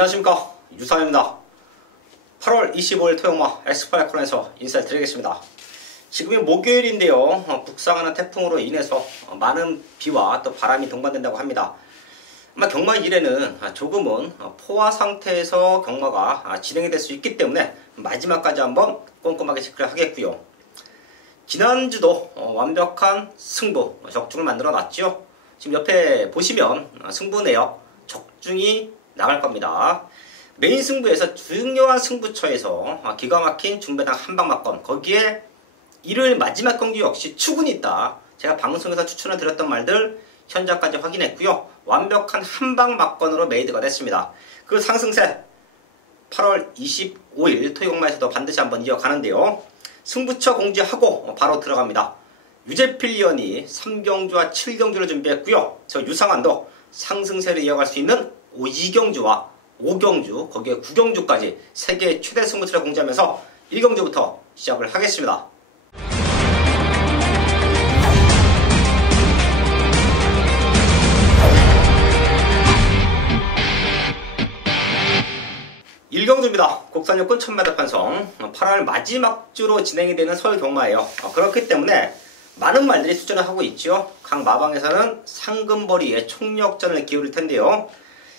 안녕하십니까, 유상입니다. 8월 25일 토요마 엑스파이콘에서 인사드리겠습니다. 지금이 목요일인데요. 북상하는 태풍으로 인해서 많은 비와 또 바람이 동반된다고 합니다. 아마 경마 일에는 조금은 포화 상태에서 경마가 진행이 될 수 있기 때문에 마지막까지 한번 꼼꼼하게 체크를 하겠고요. 지난주도 완벽한 승부 적중을 만들어 놨죠. 지금 옆에 보시면 승부 내역 적중이 나갈 겁니다. 메인 승부에서 중요한 승부처에서 기가 막힌 중배당 한방막건, 거기에 일요일 마지막 경기 역시 추gun이 있다. 제가 방송에서 추천을 드렸던 말들 현장까지 확인했고요. 완벽한 한방막건으로 메이드가 됐습니다. 그 상승세 8월 25일 토요일마에서도 반드시 한번 이어가는데요. 승부처 공지하고 바로 들어갑니다. 유재필리언이 3경주와 7경주를 준비했고요. 저 유상환도 상승세를 이어갈 수 있는 2경주와 5경주, 거기에 9경주까지 세계의 최대 승부처를 공지하면서 1경주부터 시작을 하겠습니다. 일경주입니다. 국산 요건 1000m 편성, 8월 마지막 주로 진행이 되는 서울 경마예요. 그렇기 때문에 많은 말들이 수전을 하고 있죠. 각 마방에서는 상금벌이의 총력전을 기울일 텐데요.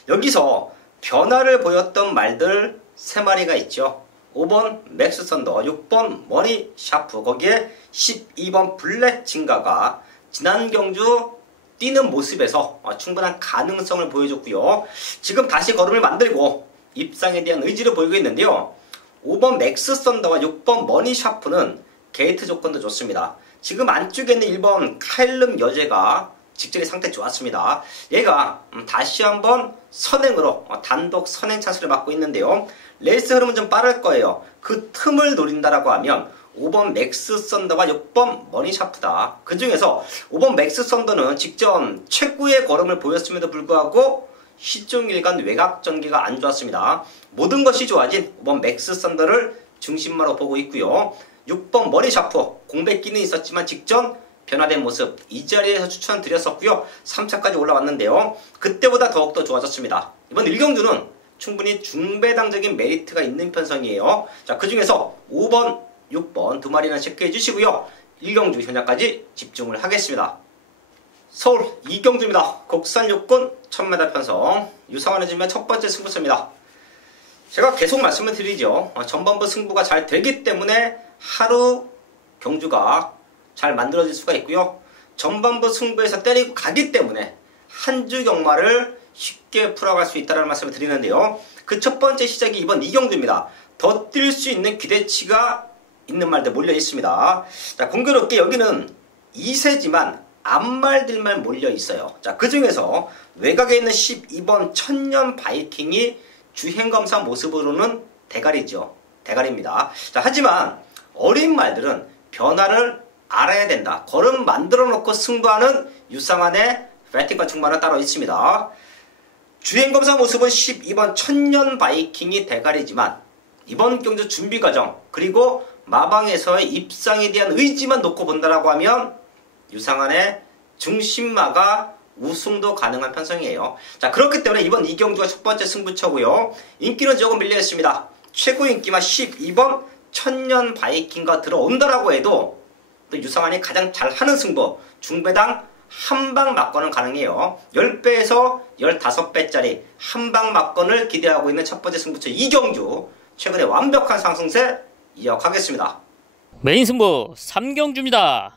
여기서 변화를 보였던 말들 3마리가 있죠. 5번 맥스 썬더, 6번 머니 샤프, 거기에 12번 블랙 진가가 지난 경주 뛰는 모습에서 충분한 가능성을 보여줬고요. 지금 다시 걸음을 만들고 입상에 대한 의지를 보이고 있는데요. 5번 맥스 썬더와 6번 머니 샤프는 게이트 조건도 좋습니다. 지금 안쪽에 있는 1번 칼름 여제가 직전에 상태 좋았습니다. 얘가 다시 한번 선행으로 단독 선행 찬스를 맞고 있는데요. 레이스 흐름은 좀 빠를 거예요. 그 틈을 노린다라고 하면 5번 맥스 썬더와 6번 머니 샤프다. 그 중에서 5번 맥스 썬더는 직전 최고의 걸음을 보였음에도 불구하고 시종일관 외곽 전개가 안 좋았습니다. 모든 것이 좋아진 5번 맥스 썬더를 중심으로 보고 있고요. 6번 머니 샤프, 공백기는 있었지만 직전 변화된 모습 이 자리에서 추천드렸었고요. 3차까지 올라왔는데요. 그때보다 더욱더 좋아졌습니다. 이번 1경주는 충분히 중배당적인 메리트가 있는 편성이에요. 자, 그 중에서 5번, 6번 두 마리나 체크해 주시고요. 1경주 현장까지 집중을 하겠습니다. 서울 2경주입니다. 국산 요건 1000m 편성, 유상환의 진면 첫 번째 승부처입니다. 제가 계속 말씀을 드리죠. 전반부 승부가 잘 되기 때문에 하루 경주가 잘 만들어질 수가 있고요. 전반부 승부에서 때리고 가기 때문에 한 주 경마를 쉽게 풀어갈 수 있다는 말씀을 드리는데요. 그 첫 번째 시작이 이번 2경주입니다. 더 뛸 수 있는 기대치가 있는 말들 몰려 있습니다. 자, 공교롭게 여기는 2세지만 앞말들만 몰려 있어요. 자, 그 중에서 외곽에 있는 12번 천년 바이킹이 주행검사 모습으로는 대가리죠. 대가리입니다. 자, 하지만 어린 말들은 변화를 알아야 된다. 걸음 만들어 놓고 승부하는 유상환의 배팅과 충만은 따로 있습니다. 주행검사 모습은 12번 천년 바이킹이 대가리지만 이번 경주 준비 과정 그리고 마방에서의 입상에 대한 의지만 놓고 본다라고 하면 유상환의 중심마가 우승도 가능한 편성이에요. 자, 그렇기 때문에 이번 2경주가 첫 번째 승부처고요. 인기는 조금 밀려있습니다. 최고 인기만 12번 천년 바이킹과 들어온다라고 해도 또 유상환이 가장 잘하는 승부 중배당 한방 막건은 가능해요. 10배에서 15배짜리 한방 막건을 기대하고 있는 첫 번째 승부처 2경주, 최근에 완벽한 상승세 이어가겠습니다. 메인 승부 3경주입니다.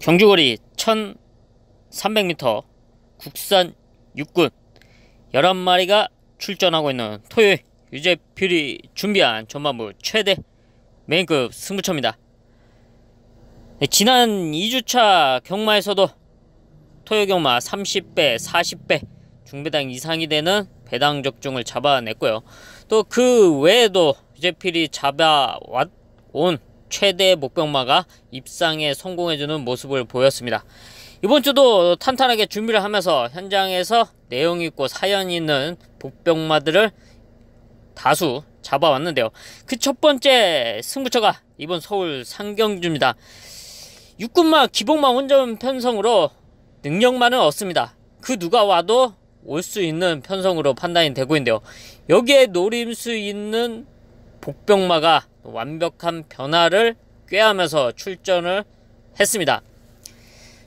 경주거리 1300m, 국산 육군 11마리가 출전하고 있는 토요일 유재필이 준비한 전반부 최대 메인급 승부처입니다. 지난 2주차 경마에서도 토요 경마 30배, 40배 중배당 이상이 되는 배당 적중을 잡아냈고요. 또 그 외에도 유재필이 잡아온 최대 목병마가 입상에 성공해주는 모습을 보였습니다. 이번 주도 탄탄하게 준비를 하면서 현장에서 내용 있고 사연 있는 복병마들을 다수 잡아왔는데요. 그 첫 번째 승부처가 이번 서울 상경주입니다. 육군마 기복마 혼전 편성으로 능력만은 없습니다. 그 누가 와도 올 수 있는 편성으로 판단이 되고 있는데요. 여기에 노릴 수 있는 복병마가 완벽한 변화를 꾀하면서 출전을 했습니다.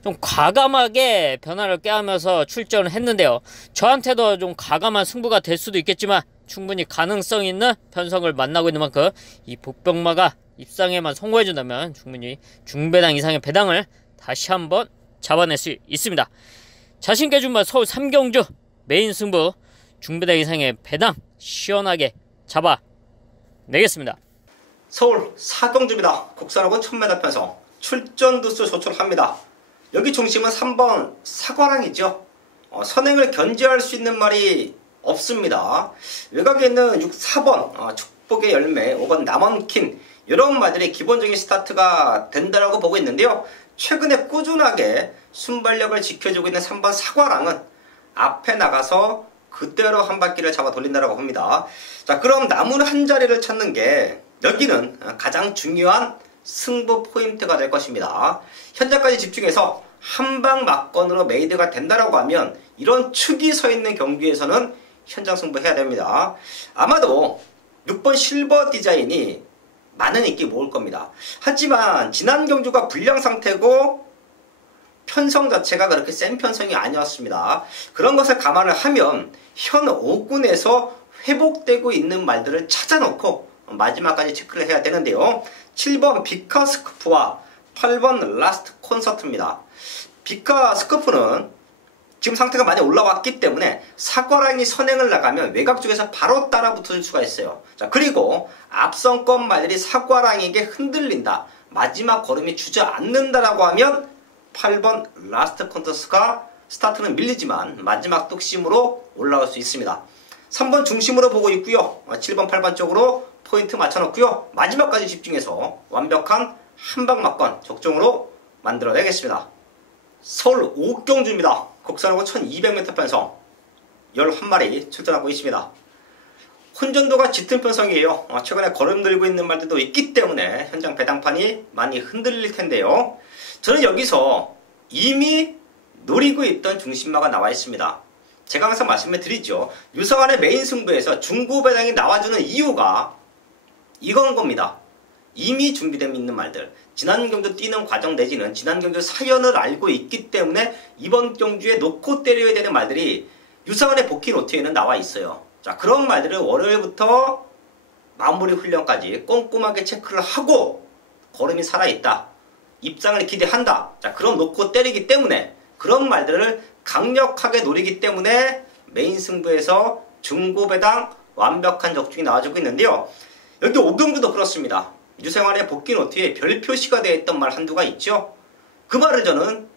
좀 과감하게 변화를 꾀하면서 출전을 했는데요. 저한테도 좀 과감한 승부가 될 수도 있겠지만 충분히 가능성 있는 편성을 만나고 있는 만큼 이 복병마가 입상에만 성공해준다면 충분히 중배당 이상의 배당을 다시 한번 잡아낼 수 있습니다. 자신께 준말 서울 3경주 메인 승부 중배당 이상의 배당 시원하게 잡아내겠습니다. 서울 4경주입니다. 국산학원 1000m 편성 출전 두수 조출합니다. 여기 중심은 3번 사과랑이죠. 선행을 견제할 수 있는 말이 없습니다. 외곽에 있는 6, 4번 축복의 열매, 5번 남원킨 이런 말들이 기본적인 스타트가 된다라고 보고 있는데요. 최근에 꾸준하게 순발력을 지켜주고 있는 3번 사과랑은 앞에 나가서 그대로 한 바퀴를 잡아 돌린다라고 봅니다. 자, 그럼 남은 한 자리를 찾는 게 여기는 가장 중요한 승부 포인트가 될 것입니다. 현재까지 집중해서 한방 막건으로 메이드가 된다라고 하면 이런 축이 서 있는 경기에서는 현장 승부해야 됩니다. 아마도 6번 실버 디자인이 많은 인기 모을 겁니다. 하지만 지난 경주가 불량 상태고 편성 자체가 그렇게 센 편성이 아니었습니다. 그런 것을 감안을 하면 현 5군에서 회복되고 있는 말들을 찾아놓고 마지막까지 체크를 해야 되는데요. 7번 비카 스쿠프와 8번 라스트 콘서트입니다. 비카 스쿠프는 지금 상태가 많이 올라왔기 때문에 사과랑이 선행을 나가면 외곽 쪽에서 바로 따라 붙을 수가 있어요. 자, 그리고 앞선권 말들이 사과랑에게 흔들린다, 마지막 걸음이 주저앉는다라고 하면 8번 라스트 콘서트가 스타트는 밀리지만 마지막 뚝심으로 올라올 수 있습니다. 3번 중심으로 보고 있고요. 7번 8번 쪽으로 포인트 맞춰놓고요. 마지막까지 집중해서 완벽한 한방 막건 적중으로 만들어내겠습니다. 서울 5경주입니다. 국산하고 1200m 편성 11마리 출전하고 있습니다. 혼전도가 짙은 편성이에요. 최근에 걸음 들고 있는 말들도 있기 때문에 현장 배당판이 많이 흔들릴 텐데요. 저는 여기서 이미 노리고 있던 중심마가 나와 있습니다. 제가 항상 말씀을 드리죠. 유성환의 메인 승부에서 중고 배당이 나와주는 이유가 이건 겁니다. 이미 준비되어 있는 말들, 지난 경주 뛰는 과정 내지는 지난 경주 사연을 알고 있기 때문에 이번 경주에 놓고 때려야 되는 말들이 유성환의 복귀 노트에는 나와 있어요. 자, 그런 말들을 월요일부터 마무리 훈련까지 꼼꼼하게 체크를 하고 걸음이 살아있다, 입상을 기대한다, 자, 그런 놓고 때리기 때문에 그런 말들을 강력하게 노리기 때문에 메인 승부에서 중고배당 완벽한 적중이 나와주고 있는데요. 여기 5경주도 그렇습니다. 유생환의 복귀 노트에 별 표시가 되어 있던 말 한두가 있죠. 그 말을 저는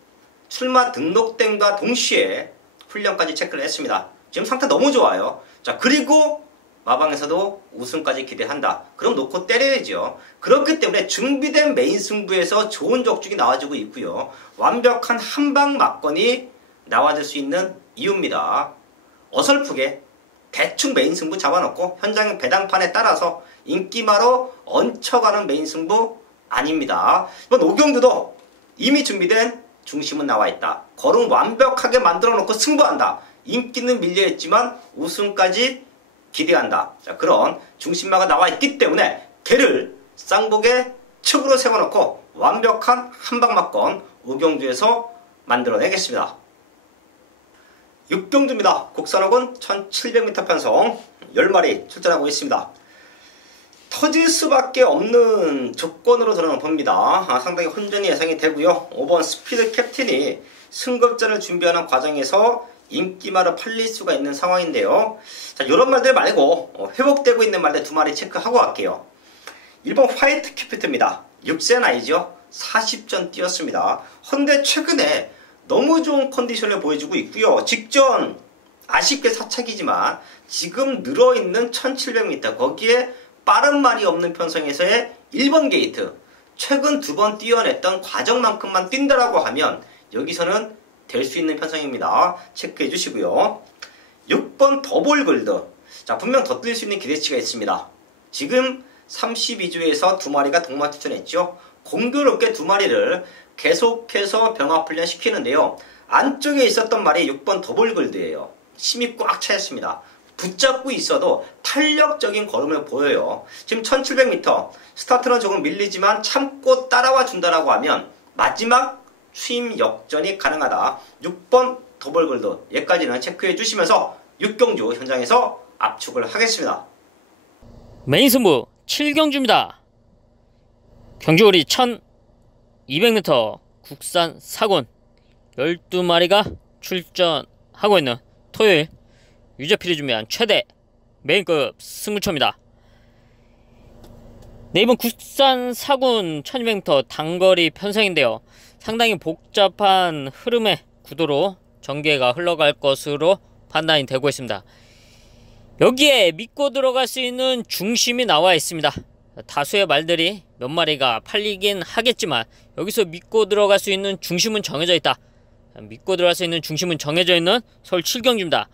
출마 등록된과 동시에 훈련까지 체크를 했습니다. 지금 상태 너무 좋아요. 자, 그리고 마방에서도 우승까지 기대한다. 그럼 놓고 때려야죠. 그렇기 때문에 준비된 메인 승부에서 좋은 적중이 나와주고 있고요. 완벽한 한방 막건이 나와줄 수 있는 이유입니다. 어설프게 대충 메인 승부 잡아놓고 현장 배당판에 따라서 인기마로 얹혀가는 메인 승부 아닙니다. 이번 5경주도 이미 준비된 중심은 나와있다. 걸음 완벽하게 만들어놓고 승부한다. 인기는 밀려있지만 우승까지 기대한다. 자, 그런 중심마가 나와있기 때문에 걔를 쌍복의 축으로 세워놓고 완벽한 한방막건 5경주에서 만들어내겠습니다. 6경주입니다. 국산학원 1700m 편성 10마리 출전하고 있습니다. 터질 수밖에 없는 조건으로 저는 봅니다. 상당히 혼전이 예상이 되고요. 5번 스피드 캡틴이 승급자를 준비하는 과정에서 인기마로 팔릴 수가 있는 상황인데요. 자, 이런 말들 말고 회복되고 있는 말들 2마리 체크하고 갈게요. 1번 화이트 큐피트입니다. 6세 나이죠. 40전 뛰었습니다. 헌데 최근에 너무 좋은 컨디션을 보여주고 있고요. 직전 아쉽게 사착이지만 지금 늘어있는 1700m 거기에 빠른 말이 없는 편성에서의 1번 게이트, 최근 2번 뛰어냈던 과정만큼만 뛴다라고 하면 여기서는 될 수 있는 편성입니다. 체크해 주시고요. 6번 더블 골드. 자, 분명 더 뛸 수 있는 기대치가 있습니다. 지금 32주에서 2마리가 동반 출전했죠. 공교롭게 2마리를 계속해서 병합 훈련 시키는데요. 안쪽에 있었던 말이 6번 더블 골드예요. 힘이 꽉 차 있습니다. 붙잡고 있어도 탄력적인 걸음을 보여요. 지금 1700m 스타트는 조금 밀리지만 참고 따라와 준다라고 하면 마지막 추임 역전이 가능하다. 6번 더블골드 얘까지는 체크해 주시면서 6경주 현장에서 압축을 하겠습니다. 메인 승부 7경주입니다. 경주거리 1200m 국산 사군 12마리가 출전하고 있는 토요일 유저필이 준비한 최대 메인급 승부처입니다. 네, 이번 국산 사군 1200m 단거리 편성인데요. 상당히 복잡한 흐름의 구도로 전개가 흘러갈 것으로 판단이 되고 있습니다. 여기에 믿고 들어갈 수 있는 중심이 나와 있습니다. 다수의 말들이 몇 마리가 팔리긴 하겠지만 여기서 믿고 들어갈 수 있는 중심은 정해져 있다. 믿고 들어갈 수 있는 중심은 정해져 있는 서울 7경주입니다.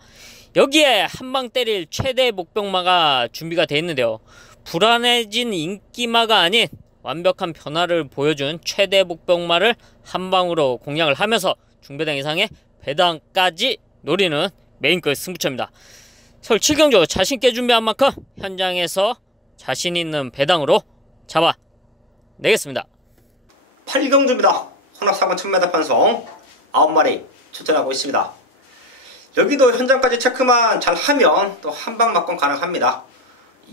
여기에 한방 때릴 최대 목병마가 준비가 되어 있는데요. 불안해진 인기마가 아닌 완벽한 변화를 보여준 최대 목병마를 한방으로 공략을 하면서 중배당 이상의 배당까지 노리는 메인급 승부처입니다. 서울 7경주 자신있게 준비한 만큼 현장에서 자신있는 배당으로 잡아내겠습니다. 8경주입니다. 혼합 4번 1000m 편성 9마리 출전하고 있습니다. 여기도 현장까지 체크만 잘하면 또 한방 막건 가능합니다.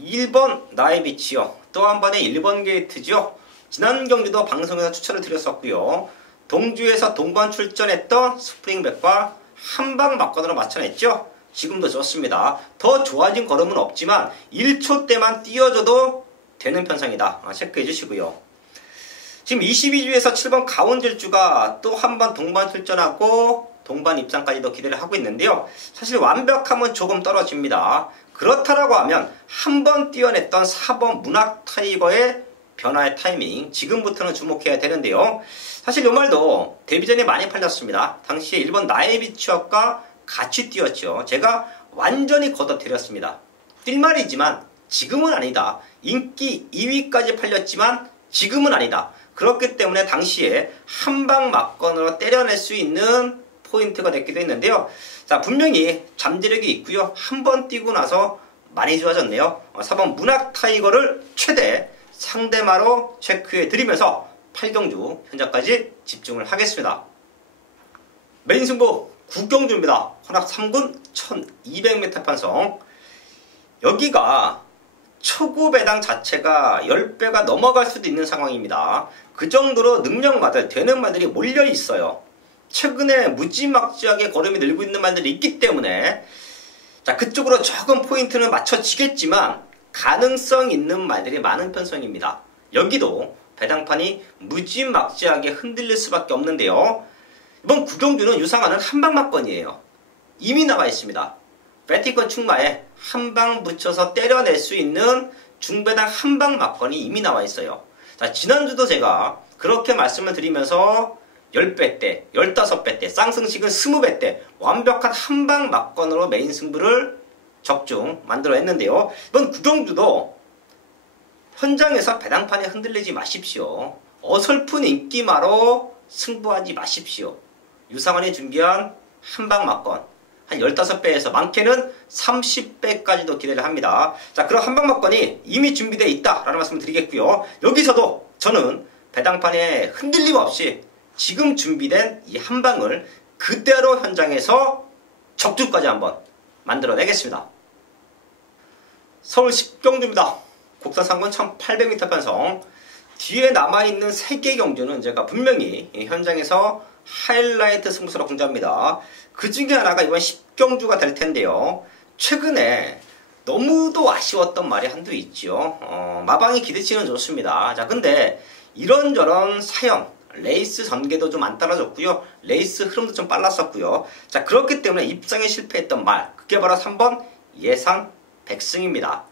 1번 나이비치요. 또 한 번의 1번 게이트죠. 지난 경주도 방송에서 추천을 드렸었고요. 동주에서 동반 출전했던 스프링백과 한방 막건으로 맞춰냈죠. 지금도 좋습니다. 더 좋아진 걸음은 없지만 1초 때만 띄워줘도 되는 편성이다. 체크해 주시고요. 지금 22주에서 7번 가운질주가 또 한 번 동반 출전하고 동반 입상까지도 기대를 하고 있는데요. 사실 완벽함은 조금 떨어집니다. 그렇다라고 하면 한 번 뛰어냈던 4번 문학타이거의 변화의 타이밍 지금부터는 주목해야 되는데요. 사실 이 말도 데뷔 전에 많이 팔렸습니다. 당시에 1번 나에비치와 같이 뛰었죠. 제가 완전히 걷어들였습니다. 뛸 말이지만 지금은 아니다. 인기 2위까지 팔렸지만 지금은 아니다. 그렇기 때문에 당시에 한방 막건으로 때려낼 수 있는 포인트가 됐기도 했는데요. 자, 분명히 잠재력이 있고요. 한 번 뛰고 나서 많이 좋아졌네요. 4번 문학타이거를 최대 상대마로 체크해 드리면서 8경주 현장까지 집중을 하겠습니다. 메인 승부 9경주입니다. 혼합 3군 1200m 편성. 여기가 초구 배당 자체가 10배가 넘어갈 수도 있는 상황입니다. 그 정도로 능력마들 되는 말들이 몰려 있어요. 최근에 무지막지하게 걸음이 늘고 있는 말들이 있기 때문에 자, 그쪽으로 조금 포인트는 맞춰지겠지만 가능성 있는 말들이 많은 편성입니다. 여기도 배당판이 무지막지하게 흔들릴 수밖에 없는데요. 이번 9경주는 유상하는 한방막건이에요. 이미 나와 있습니다. 배티권 충마에 한방 붙여서 때려낼 수 있는 중배당 한방막건이 이미 나와 있어요. 자, 지난주도 제가 그렇게 말씀을 드리면서 10배 때, 15배 때, 쌍승식은 20배 때 완벽한 한방 막건으로 메인 승부를 적중 만들어냈는데요. 이번 9경주도 현장에서 배당판에 흔들리지 마십시오. 어설픈 인기마로 승부하지 마십시오. 유상원이 준비한 한방 막건 한 15배에서 많게는 30배까지도 기대를 합니다. 자, 그런 한방 막건이 이미 준비되어 있다라는 말씀을 드리겠고요. 여기서도 저는 배당판에 흔들림 없이 지금 준비된 이 한방을 그대로 현장에서 적중까지 한번 만들어내겠습니다. 서울 10경주입니다. 국산 상군 1800m 편성. 뒤에 남아있는 3개 경주는 제가 분명히 현장에서 하이라이트 승부수로 공개합니다. 그 중에 하나가 이번 10경주가 될 텐데요. 최근에 너무도 아쉬웠던 말이 한두 있죠. 마방이 기대치는 좋습니다. 자, 근데 이런저런 사형, 레이스 전개도 좀 안 따라줬고요. 레이스 흐름도 좀 빨랐었고요. 자, 그렇기 때문에 입상에 실패했던 말, 그게 바로 3번 예상 백승입니다.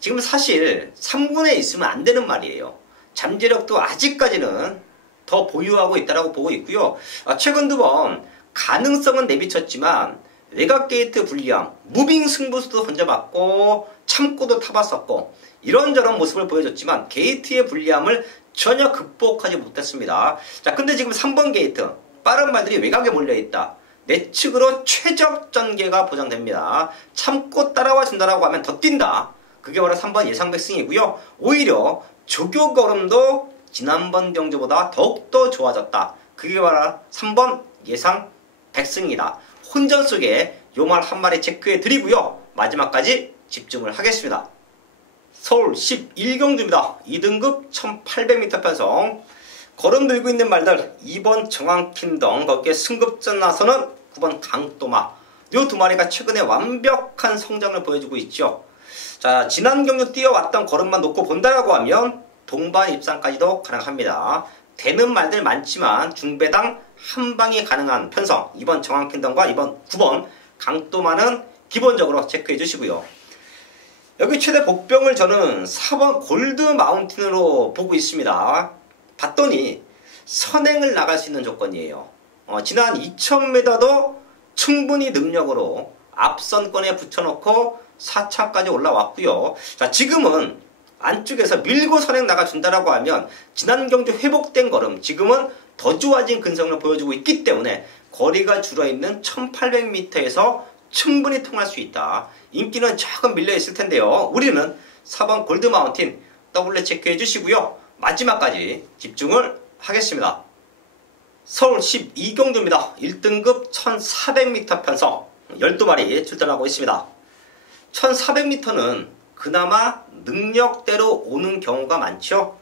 지금 사실 3군에 있으면 안 되는 말이에요. 잠재력도 아직까지는 더 보유하고 있다고 보고 있고요. 최근 2번 가능성은 내비쳤지만 외곽 게이트 불리함, 무빙 승부수도 던져봤고 참고도 타봤었고 이런저런 모습을 보여줬지만 게이트의 불리함을 전혀 극복하지 못했습니다. 자, 근데 지금 3번 게이트 빠른 말들이 외곽에 몰려있다. 내측으로 최적 전개가 보장됩니다. 참고 따라와 준다라고 하면 더 뛴다. 그게 바로 3번 예상 백승이고요. 오히려 조교 걸음도 지난번 경주보다 더욱더 좋아졌다. 그게 바로 3번 예상 백승이다. 혼전 속에 요 말 한 마리 체크해 드리고요. 마지막까지 집중을 하겠습니다. 서울 11경주입니다. 2등급 1800m 편성. 걸음 들고 있는 말들 2번 정황킹덩, 거기에 승급전 나서는 9번 강또마. 요 두 마리가 최근에 완벽한 성장을 보여주고 있죠. 자, 지난 경주 뛰어왔던 걸음만 놓고 본다라고 하면 동반 입상까지도 가능합니다. 되는 말들 많지만 중배당 한 방이 가능한 편성 2번 정황킹덩과 9번 강또마는 기본적으로 체크해 주시고요. 여기 최대 복병을 저는 4번 골드 마운틴으로 보고 있습니다. 봤더니 선행을 나갈 수 있는 조건이에요. 지난 2000m도 충분히 능력으로 앞선권에 붙여놓고 4차까지 올라왔고요. 자, 지금은 안쪽에서 밀고 선행 나가준다라고 하면 지난 경주 회복된 걸음, 지금은 더 좋아진 근성을 보여주고 있기 때문에 거리가 줄어있는 1800m에서 충분히 통할 수 있다. 인기는 조금 밀려있을 텐데요. 우리는 4번 골드 마운틴 더블 체크해 주시고요. 마지막까지 집중을 하겠습니다. 서울 12경주입니다. 1등급 1400m 편성 12마리 출전하고 있습니다. 1400m는 그나마 능력대로 오는 경우가 많죠.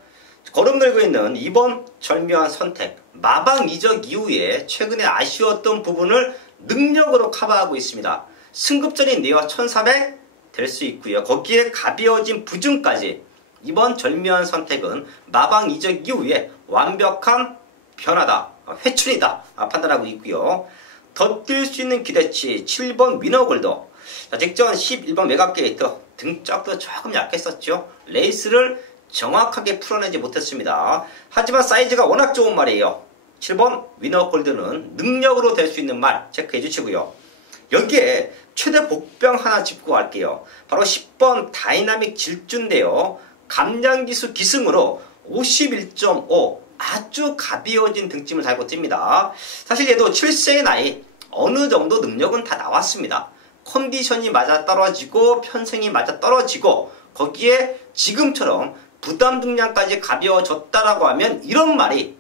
걸음 들고 있는 2번 절묘한 선택, 마방 이적 이후에 최근에 아쉬웠던 부분을 능력으로 커버하고 있습니다. 승급전인데요. 1400 될 수 있고요. 거기에 가벼워진 부중까지 이번 절묘한 선택은 마방 이적 이후에 완벽한 변화다, 회춘이다 판단하고 있고요. 더 뛸 수 있는 기대치 7번 위너골더. 직전 11번 외곽게이트 등짝도 조금 약했었죠. 레이스를 정확하게 풀어내지 못했습니다. 하지만 사이즈가 워낙 좋은 말이에요. 7번 위너골드는 능력으로 될 수 있는 말 체크해 주시고요. 여기에 최대 복병 하나 짚고 갈게요. 바로 10번 다이나믹 질주인데요. 감량지수 기승으로 51.5 아주 가벼워진 등짐을 달고 뜁니다. 사실 얘도 7세의 나이 어느 정도 능력은 다 나왔습니다. 컨디션이 맞아 떨어지고 편승이 맞아 떨어지고 거기에 지금처럼 부담 중량까지 가벼워졌다라고 하면 이런 말이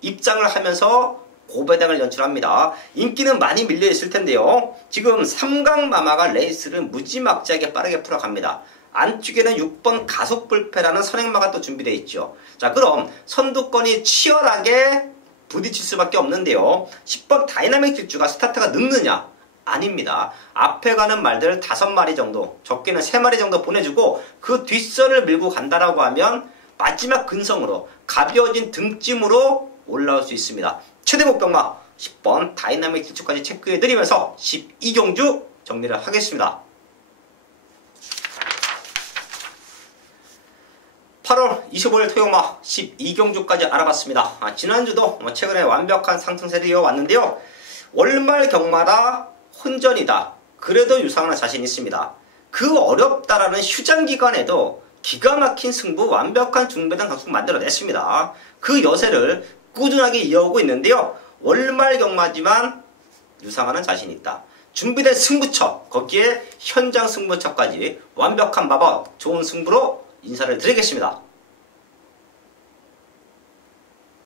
입장을 하면서 고배당을 연출합니다. 인기는 많이 밀려있을 텐데요. 지금 삼강마마가 레이스를 무지막지하게 빠르게 풀어갑니다. 안쪽에는 6번 가속불패라는 선행마가 또 준비되어 있죠. 자, 그럼 선두권이 치열하게 부딪힐 수밖에 없는데요. 10번 다이나믹 질주가 스타트가 늦느냐? 아닙니다. 앞에 가는 말들 5마리 정도, 적게는 3마리 정도 보내주고 그 뒷선을 밀고 간다라고 하면 마지막 근성으로 가벼워진 등짐으로 올라올 수 있습니다. 최대 목병마 10번 다이나믹 질주까지 체크해드리면서 12경주 정리를 하겠습니다. 8월 25일 토요마 12경주까지 알아봤습니다. 지난주도 최근에 완벽한 상승세를 이어왔는데요. 월말 경마다 혼전이다. 그래도 유상하는 자신 있습니다. 그 어렵다라는 휴장 기간에도 기가 막힌 승부, 완벽한 중배당 각속 만들어냈습니다. 그 여세를 꾸준하게 이어오고 있는데요. 월말 경마지만 유상하는 자신 있다. 준비된 승부처, 거기에 현장 승부처까지 완벽한 마법, 좋은 승부로 인사를 드리겠습니다.